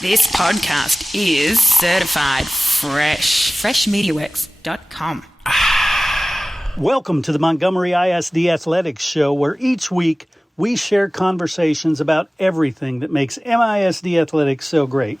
This podcast is certified fresh. FreshMediaWorks.com. Welcome to the Montgomery ISD Athletics Show, where each week we share conversations about everything that makes MISD athletics so great.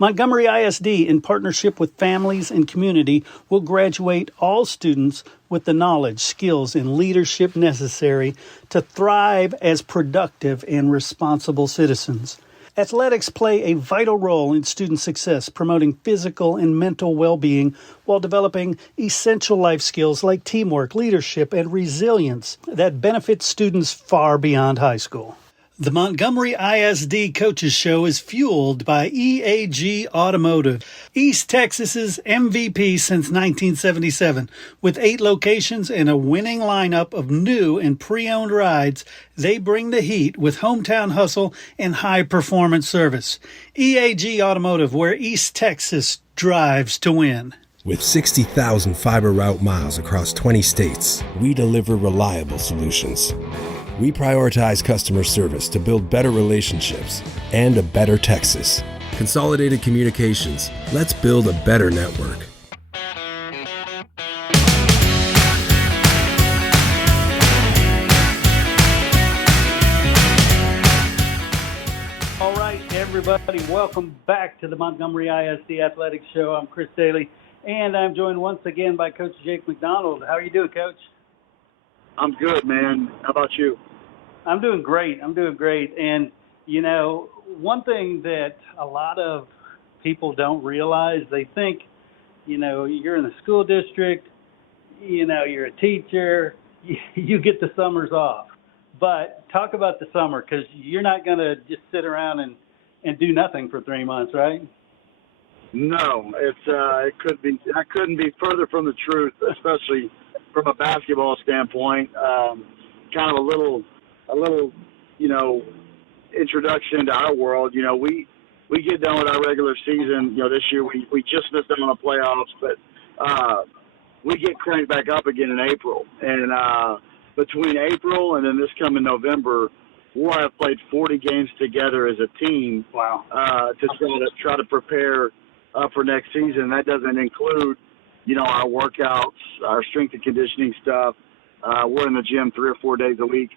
Montgomery ISD, in partnership with families and community, will graduate all students with the knowledge, skills, and leadership necessary to thrive as productive and responsible citizens. Athletics play a vital role in student success, promoting physical and mental well-being while developing essential life skills like teamwork, leadership, and resilience that benefit students far beyond high school. The Montgomery ISD Coaches Show is fueled by EAG Automotive, East Texas's MVP since 1977. With 8 locations and a winning lineup of new and pre-owned rides, they bring the heat with hometown hustle and high-performance service. EAG Automotive, where East Texas drives to win. With 60,000 fiber route miles across 20 states, we deliver reliable solutions. We prioritize customer service to build better relationships and a better Texas. Consolidated Communications. Let's build a better network. All right, everybody, welcome back to the Montgomery ISD Athletics Show. I'm Chris Daly, and I'm joined once again by Coach Jake McDonald. How are you doing, Coach? I'm good, man. How about you? I'm doing great. And, you know, one thing that a lot of people don't realize, they think, you know, you're in the school district, you know, you're a teacher, you get the summers off. But talk about the summer, because you're not going to just sit around and do nothing for 3 months, right? No, it couldn't be further from the truth, especially from a basketball standpoint. Kind of a little, you know, introduction to our world. You know, we get done with our regular season. You know, this year we just missed out on the playoffs, but we get cranked back up again in April. And between April and then this coming November, we'll have played 40 games together as a team. Wow. To try to prepare for next season. That doesn't include, you know, our workouts, our strength and conditioning stuff. We're in the gym 3 or 4 days a week.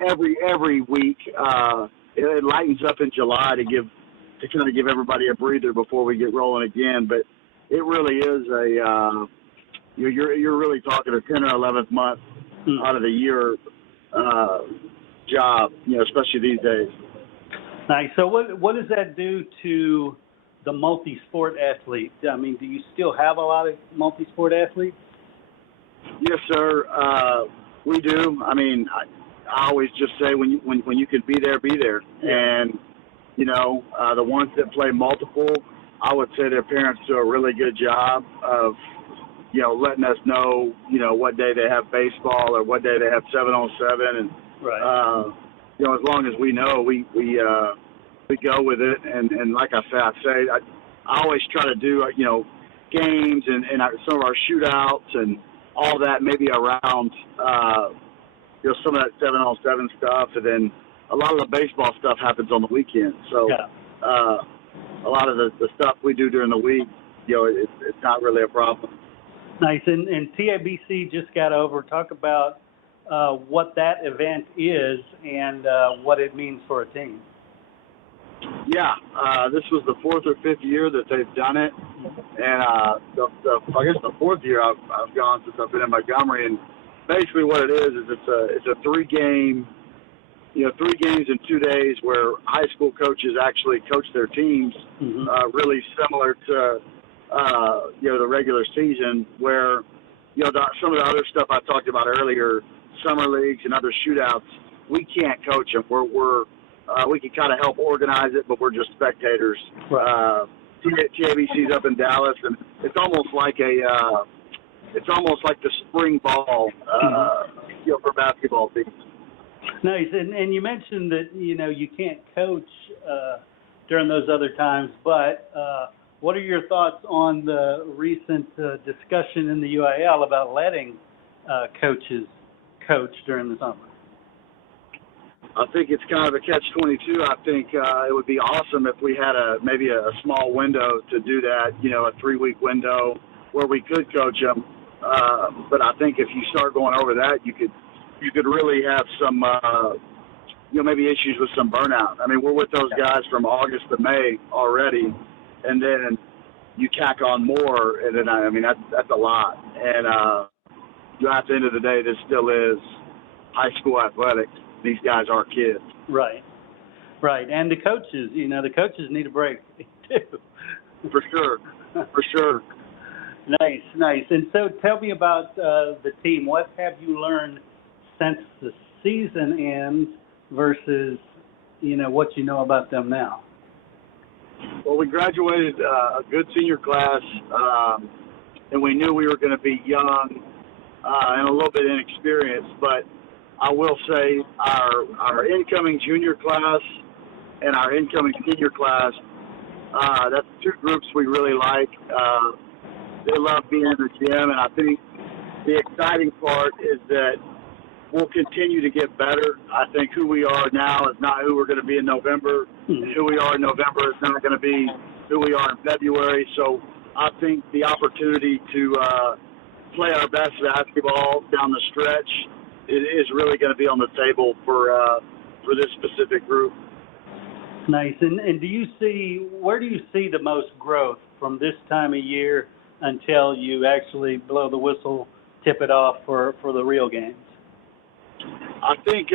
Every week, it lightens up in July to kind of give everybody a breather before we get rolling again. But it really is you're really talking a 10 or 11th month out of the year job, you know, especially these days. Nice. So what does that do to the multi-sport athlete? I mean, do you still have a lot of multi-sport athletes? Yes, sir. We do. I mean, I always just say when you can be there, be there. And, you know, the ones that play multiple, I would say their parents do a really good job of, you know, letting us know, you know, what day they have baseball or what day they have 7-on-7. And, you know, as long as we know, we go with it. And like I always try to do, you know, games and some of our shootouts and all that maybe around, you know, some of that 7-on-7 stuff, and then a lot of the baseball stuff happens on the weekend. So a lot of the stuff we do during the week, you know, it's not really a problem. Nice. And TABC just got over. Talk about what that event is and what it means for a team. Yeah, this was the 4th or 5th year that they've done it, and I guess the 4th year I've gone since I've been in Montgomery. And basically, what it is it's a 3 games in 2 days where high school coaches actually coach their teams, really similar to you know, the regular season, where, you know, some of the other stuff I talked about earlier, summer leagues and other shootouts, we can't coach them. We can kind of help organize it, but we're just spectators. TABC's up in Dallas, and it's almost like the spring ball, you know, for basketball teams. Nice. And you mentioned that, you know, you can't coach during those other times, but what are your thoughts on the recent discussion in the UIL about letting coaches coach during the summer? I think it's kind of a catch-22. I think it would be awesome if we had maybe a small window to do that, a 3-week window where we could coach them. But I think if you start going over that, you could really have some, maybe issues with some burnout. I mean, we're with those guys from August to May already, and then you tack on more, and then that's a lot. And at the end of the day, this still is high school athletics. These guys are kids. Right. And the coaches, the coaches need a break too. For sure. Nice. And so tell me about the team. What have you learned since the season ends versus, what you know about them now? Well, we graduated a good senior class, and we knew we were going to be young and a little bit inexperienced, but I will say our incoming junior class and our incoming senior class, that's two groups we really like. They love being in the gym, and I think the exciting part is that we'll continue to get better. I think who we are now is not who we're going to be in November, and who we are in November is not going to be who we are in February. So I think the opportunity to play our best basketball down the stretch is really going to be on the table for this specific group. Nice. And where do you see the most growth from this time of year until you actually blow the whistle, tip it off for the real games? I think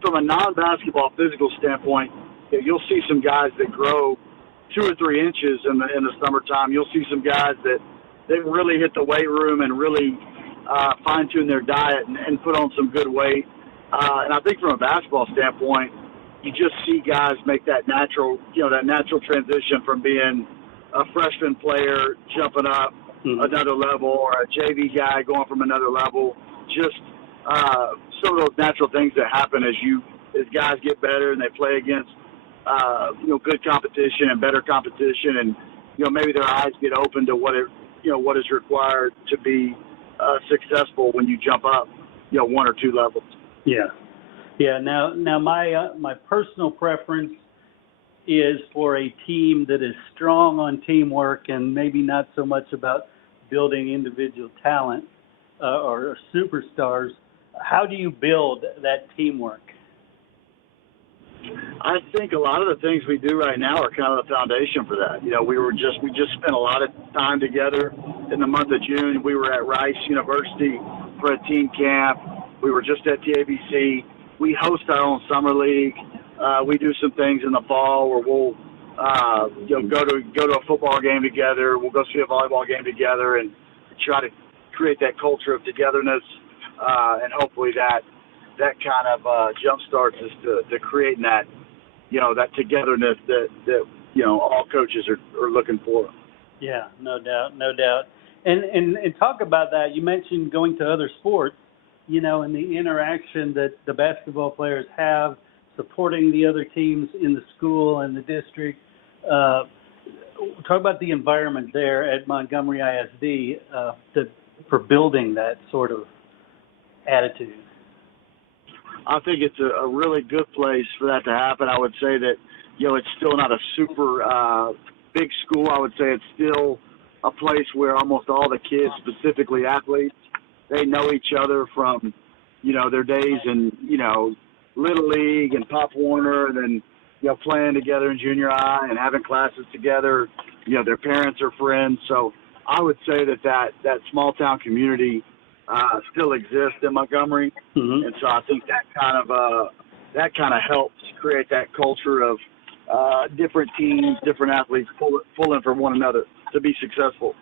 from a non-basketball physical standpoint, you'll see some guys that grow 2 or 3 inches in the summertime. You'll see some guys that they really hit the weight room and really fine-tune their diet and put on some good weight. And I think from a basketball standpoint, you just see guys make that natural transition from being a freshman player jumping up another level, or a JV guy going from another level. Just some of those natural things that happen as guys get better and they play against good competition and better competition, and maybe their eyes get open to what is required to be successful when you jump up 1 or 2 levels. Yeah. Now my personal preference is for a team that is strong on teamwork and maybe not so much about building individual talent or superstars. How do you build that teamwork? I think a lot of the things we do right now are kind of the foundation for that. We just spent a lot of time together in the month of June. We were at Rice University for a team camp. We were just at TABC. We host our own summer league. We do some things in the fall where we'll go to a football game together. We'll go see a volleyball game together and try to create that culture of togetherness, and hopefully that kind of jump starts us to creating that that togetherness that all coaches are looking for. Yeah, no doubt. And talk about that. You mentioned going to other sports, and the interaction that the basketball players have supporting the other teams in the school and the district. Talk about the environment there at Montgomery ISD for building that sort of attitude. I think it's a really good place for that to happen. I would say that, it's still not a super big school. I would say it's still a place where almost all the kids, specifically athletes, they know each other from, their days in, Little League and Pop Warner, and then, playing together in junior high and having classes together. Their parents are friends. So I would say that small town community still exists in Montgomery. Mm-hmm. And so I think that kind of helps create that culture of different teams, different athletes pulling for one another to be successful.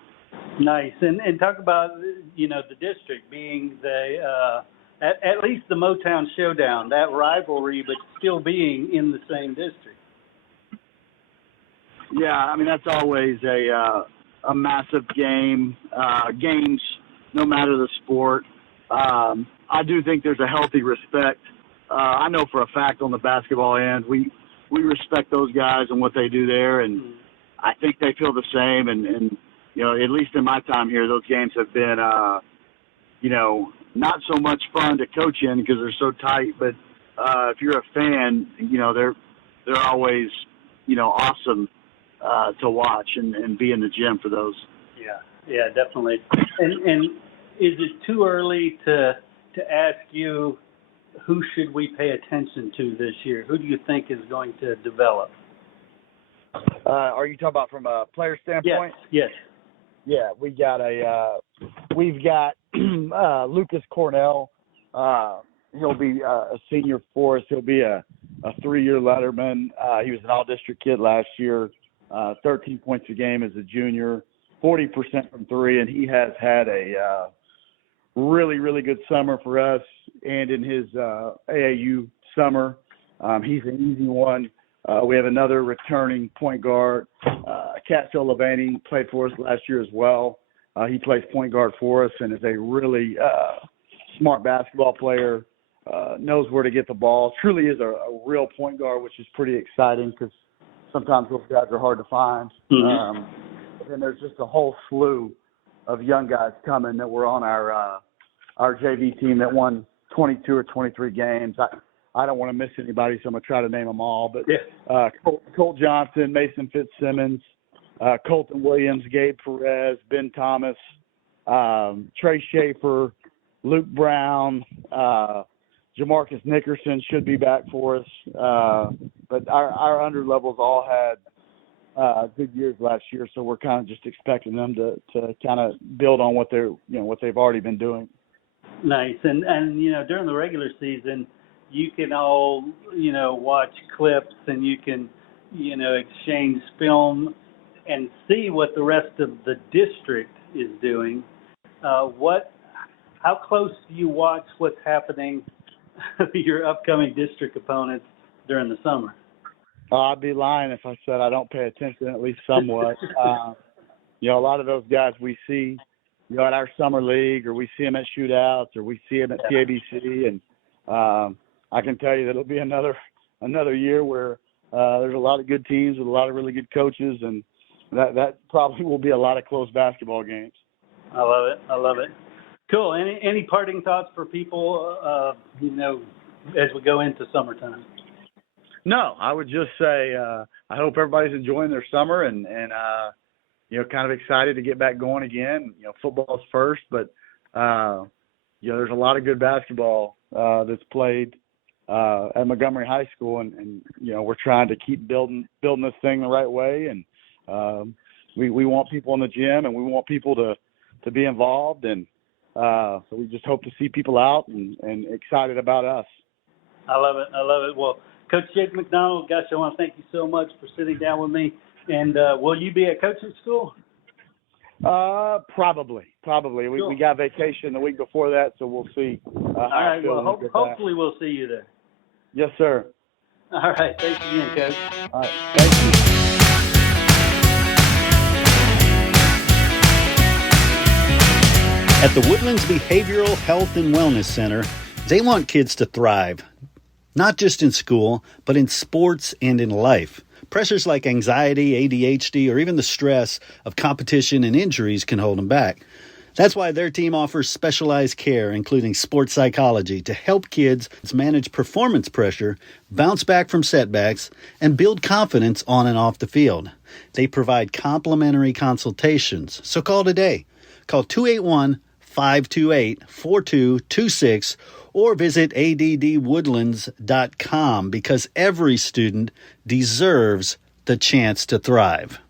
Nice. And talk about, the district being at least the Motown Showdown, that rivalry, but still being in the same district. Yeah, that's always a massive game. Games, no matter the sport. I do think there's a healthy respect. I know for a fact on the basketball end, we respect those guys and what they do there, and I think they feel the same. And at least in my time here, those games have been, not so much fun to coach in because they're so tight, but if you're a fan, they're always, awesome to watch and be in the gym for those. Yeah, definitely. And is it too early to ask you who should we pay attention to this year? Who do you think is going to develop? Are you talking about from a player standpoint? Yes. Yeah, we've got Lucas Cornell. He'll be a senior for us. He'll be a 3-year letterman. He was an all-district kid last year, 13 points a game as a junior, 40% from three, and he has had a really, really good summer for us and in his AAU summer. He's an easy one. We have another returning point guard, Cat Levaney, played for us last year as well. He plays point guard for us and is a really smart basketball player, knows where to get the ball, truly is a real point guard, which is pretty exciting because sometimes those guys are hard to find. Mm-hmm. And there's just a whole slew of young guys coming that were on our JV team that won 22 or 23 games. I don't want to miss anybody, so I'm going to try to name them all. But Colt Johnson, Mason Fitzsimmons, Colton Williams, Gabe Perez, Ben Thomas, Trey Schaefer, Luke Brown, Jamarcus Nickerson should be back for us. But our under levels all had good years last year, so we're kind of just expecting them to kind of build on what they've already been doing. Nice. And during the regular season, you can all, watch clips and you can, exchange film and see what the rest of the district is doing. How close do you watch what's happening your upcoming district opponents during the summer? I'd be lying if I said I don't pay attention at least somewhat. A lot of those guys we see, at our summer league, or we see them at shootouts, or we see them at TABC, and I can tell you that it'll be another year where there's a lot of good teams with a lot of really good coaches, and that probably will be a lot of close basketball games. I love it. Cool. Any parting thoughts for people, as we go into summertime? No, I would just say I hope everybody's enjoying their summer and kind of excited to get back going again. Football's first, but there's a lot of good basketball that's played at Montgomery High School, and we're trying to keep building this thing the right way, and we want people in the gym and we want people to be involved, and so we just hope to see people out and excited about us. I love it. Well, Coach Jake McDonald, gosh, I want to thank you so much for sitting down with me. And will you be at coaching school? Probably. Cool. We got vacation the week before that, so we'll see. All right. Well, hopefully we'll see you there. Yes, sir. All right. Thanks again, Coach. All right. Thank you. At the Woodlands Behavioral Health and Wellness Center, they want kids to thrive, not just in school, but in sports and in life. Pressures like anxiety, ADHD, or even the stress of competition and injuries can hold them back. That's why their team offers specialized care, including sports psychology, to help kids manage performance pressure, bounce back from setbacks, and build confidence on and off the field. They provide complimentary consultations, so call today. Call 281-528-4226 or visit addwoodlands.com, because every student deserves the chance to thrive.